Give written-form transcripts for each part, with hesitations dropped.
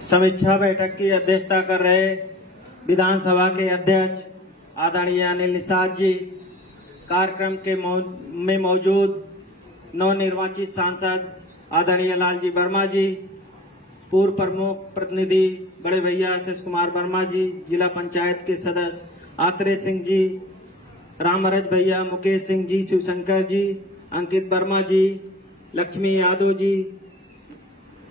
समीक्षा बैठक की अध्यक्षता कर रहे विधानसभा के अध्यक्ष आदरणीय अनिल निषाद जी, कार्यक्रम के में मौजूद नवनिर्वाचित सांसद आदरणीय लालजी वर्मा जी, पूर्व प्रमुख प्रतिनिधि बड़े भैया एस कुमार वर्मा जी, जिला पंचायत के सदस्य आत्रेय सिंह जी, रामरज भैया, मुकेश सिंह जी, शिवशंकर जी, अंकित वर्मा जी, लक्ष्मी यादव जी,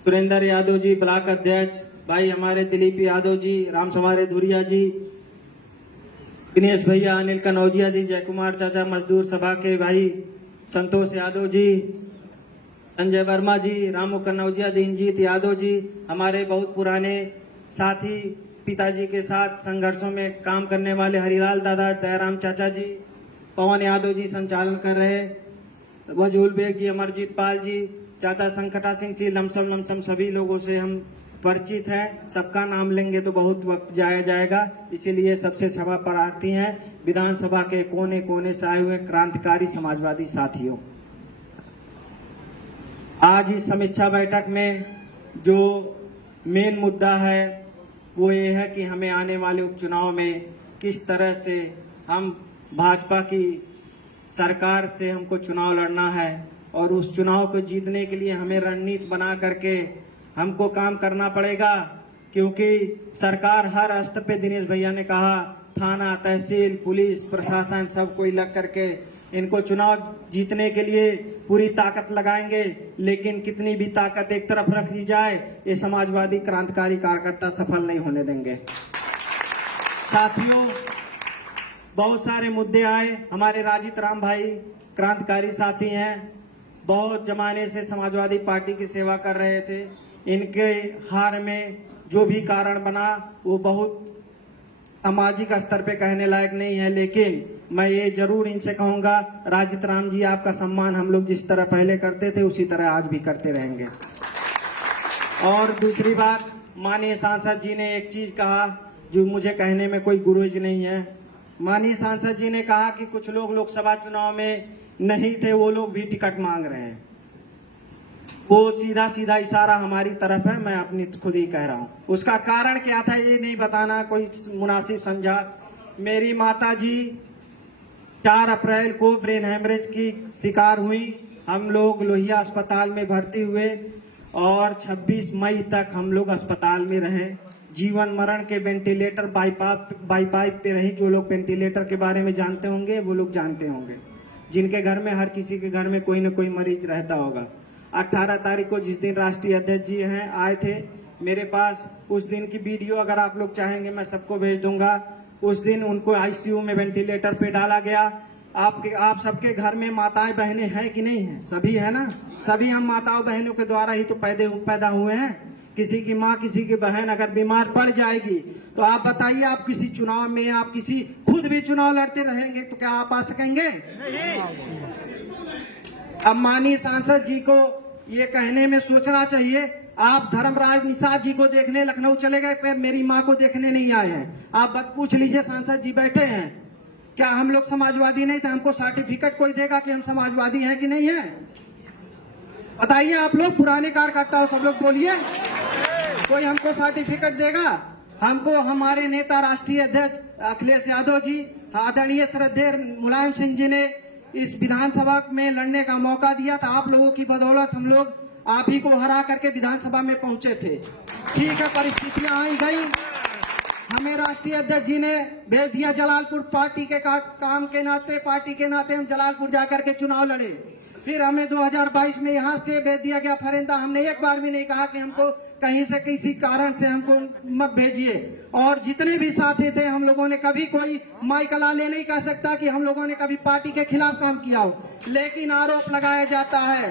सुरेंद्र यादव जी, ब्लॉक अध्यक्ष भाई हमारे दिलीप यादव जी, राम सवारे धुरिया जी, दिनेश भैया, अनिल कनौजिया जी, जय कुमार चाचा, मजदूर सभा के भाई संतोष यादव जी, संजय वर्मा जी, रामू कनौजिया, दीनजीत यादव जी, हमारे बहुत पुराने साथी, पिताजी के साथ संघर्षों में काम करने वाले हरिलाल दादा, दयाराम चाचा जी, पवन यादव जी संचालन कर रहे, वजूल बेग जी, अमरजीत पाल जी, चाचा संकटा सिंह जी, लमसम सभी लोगों से हम परिचित हैं। सबका नाम लेंगे तो बहुत वक्त जाया जाएगा, इसीलिए सबसे सभा प्रार्थी हैं विधानसभा के कोने कोने से आए हुए क्रांतिकारी समाजवादी साथियों। आज इस समीक्षा बैठक में जो मेन मुद्दा है वो ये है कि हमें आने वाले उपचुनाव में किस तरह से हम भाजपा की सरकार से हमको चुनाव लड़ना है और उस चुनाव को जीतने के लिए हमें रणनीति बना करके हमको काम करना पड़ेगा, क्योंकि सरकार हर स्तर पे, दिनेश भैया ने कहा, थाना, तहसील, पुलिस, प्रशासन सब कोई लग करके इनको चुनाव जीतने के लिए पूरी ताकत लगाएंगे, लेकिन कितनी भी ताकत एक तरफ रख दी जाए, ये समाजवादी क्रांतिकारी कार्यकर्ता सफल नहीं होने देंगे। साथियों, बहुत सारे मुद्दे आए। हमारे राजित राम भाई क्रांतिकारी साथी हैं, बहुत जमाने से समाजवादी पार्टी की सेवा कर रहे थे। इनके हार में जो भी कारण बना वो बहुत सामाजिक स्तर पे कहने लायक नहीं है, लेकिन मैं ये जरूर इनसे कहूंगा, राजित राम जी, आपका सम्मान हम लोग जिस तरह पहले करते थे उसी तरह आज भी करते रहेंगे। और दूसरी बात, माननीय सांसद जी ने एक चीज कहा जो मुझे कहने में कोई गुरूज नहीं है। माननीय सांसद जी ने कहा कि कुछ लोग लोकसभा चुनाव में नहीं थे, वो लोग भी टिकट मांग रहे हैं। वो सीधा सीधा इशारा हमारी तरफ है, मैं अपनी खुद ही कह रहा हूँ। उसका कारण क्या था ये नहीं बताना कोई मुनासिब समझा। मेरी माता जी 4 अप्रैल को ब्रेन हेमरेज की शिकार हुई। हम लोग लोहिया अस्पताल में भर्ती हुए और 26 मई तक हम लोग अस्पताल में रहे। जीवन मरण के वेंटिलेटर बाईपास पे रही। जो लोग वेंटिलेटर के बारे में जानते होंगे वो लोग जानते होंगे, जिनके घर में, हर किसी के घर में कोई न कोई मरीज रहता होगा। 18 तारीख को जिस दिन राष्ट्रीय अध्यक्ष जी हैं आए थे मेरे पास, उस दिन की वीडियो अगर आप लोग चाहेंगे मैं सबको भेज दूंगा। उस दिन उनको आईसीयू में वेंटिलेटर पे डाला गया। आप सबके घर में माताएं बहनें हैं कि नहीं है? सभी है ना? सभी हम माताओं बहनों के द्वारा ही तो पैदा हुए हैं। किसी की माँ, किसी की बहन अगर बीमार पड़ जाएगी तो आप बताइए, आप किसी चुनाव में, आप किसी खुद भी चुनाव लड़ते रहेंगे तो क्या आप आ सकेंगे? अब माननीय सांसद जी को ये कहने में सोचना चाहिए, आप धर्मराज निषाद जी को देखने लखनऊ चले गए, फिर मेरी माँ को देखने नहीं आए हैं। आप पूछ लीजिए, सांसद जी बैठे हैं, क्या हम लोग समाजवादी नहीं थे? हमको सर्टिफिकेट कोई देगा कि हम समाजवादी हैं कि नहीं है? बताइए आप लोग, पुराने कार्यकर्ता सब लोग बोलिए, कोई हमको सर्टिफिकेट देगा? हमको हमारे नेता राष्ट्रीय अध्यक्ष अखिलेश यादव जी, आदरणीय श्रद्धेय मुलायम सिंह जी ने इस विधानसभा में लड़ने का मौका दिया था। आप लोगों की बदौलत हम लोग आप ही को हरा करके विधानसभा में पहुंचे थे। ठीक है, परिस्थितियां आई गई, हमें राष्ट्रीय अध्यक्ष जी ने भेज दिया जलालपुर। पार्टी के काम के नाते, पार्टी के नाते हम जलालपुर जाकर के चुनाव लड़े। फिर हमें 2022 में यहाँ से भेज दिया गया फरिंदा। हमने एक बार भी नहीं कहा कि हमको कहीं से किसी कारण से हमको मत भेजिए। और जितने भी साथी थे, हम लोगों ने कभी, कोई माइकला ले नहीं कह सकता कि हम लोगों ने कभी पार्टी के खिलाफ काम किया हो, लेकिन आरोप लगाया जाता है,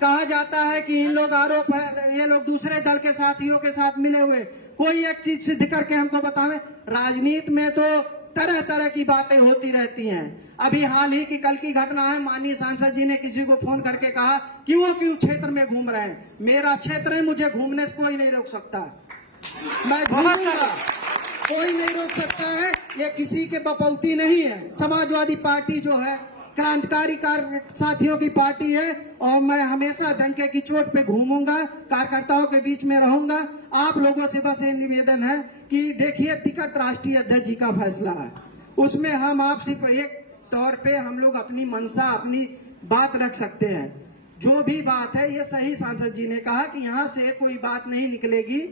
कहा जाता है कि इन लोग आरोप है, ये लोग दूसरे दल के साथियों के साथ मिले हुए। कोई एक चीज सिद्ध करके हमको बतावे। राजनीति में तो तरह तरह की बातें होती रहती हैं। अभी हाल ही की कल की घटना है, माननीय सांसद जी ने किसी को फोन करके कहा कि वो क्यों क्षेत्र में घूम रहे हैं। मेरा क्षेत्र है, मुझे घूमने से कोई नहीं रोक सकता, मैं घूमूंगा, कोई नहीं रोक सकता है। ये किसी के बपौती नहीं है। समाजवादी पार्टी जो है क्रांतिकारी साथियों की पार्टी है और मैं हमेशा डंके की चोट पे घूमूंगा, कार्यकर्ताओं के बीच में रहूंगा। आप लोगों से बस ये निवेदन है कि देखिए, टिकट राष्ट्रीय अध्यक्ष जी का फैसला है, उसमें हम आपसे एक तौर पे हम लोग अपनी मंशा, अपनी बात रख सकते हैं। जो भी बात है, ये सही सांसद जी ने कहा कि यहाँ से कोई बात नहीं निकलेगी।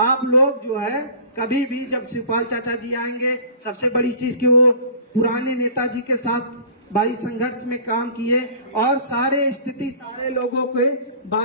आप लोग जो है कभी भी, जब शिवपाल चाचा जी आएंगे, सबसे बड़ी चीज कि वो पुराने नेताजी के साथ भाई संघर्ष में काम किए और सारे लोगों के बारे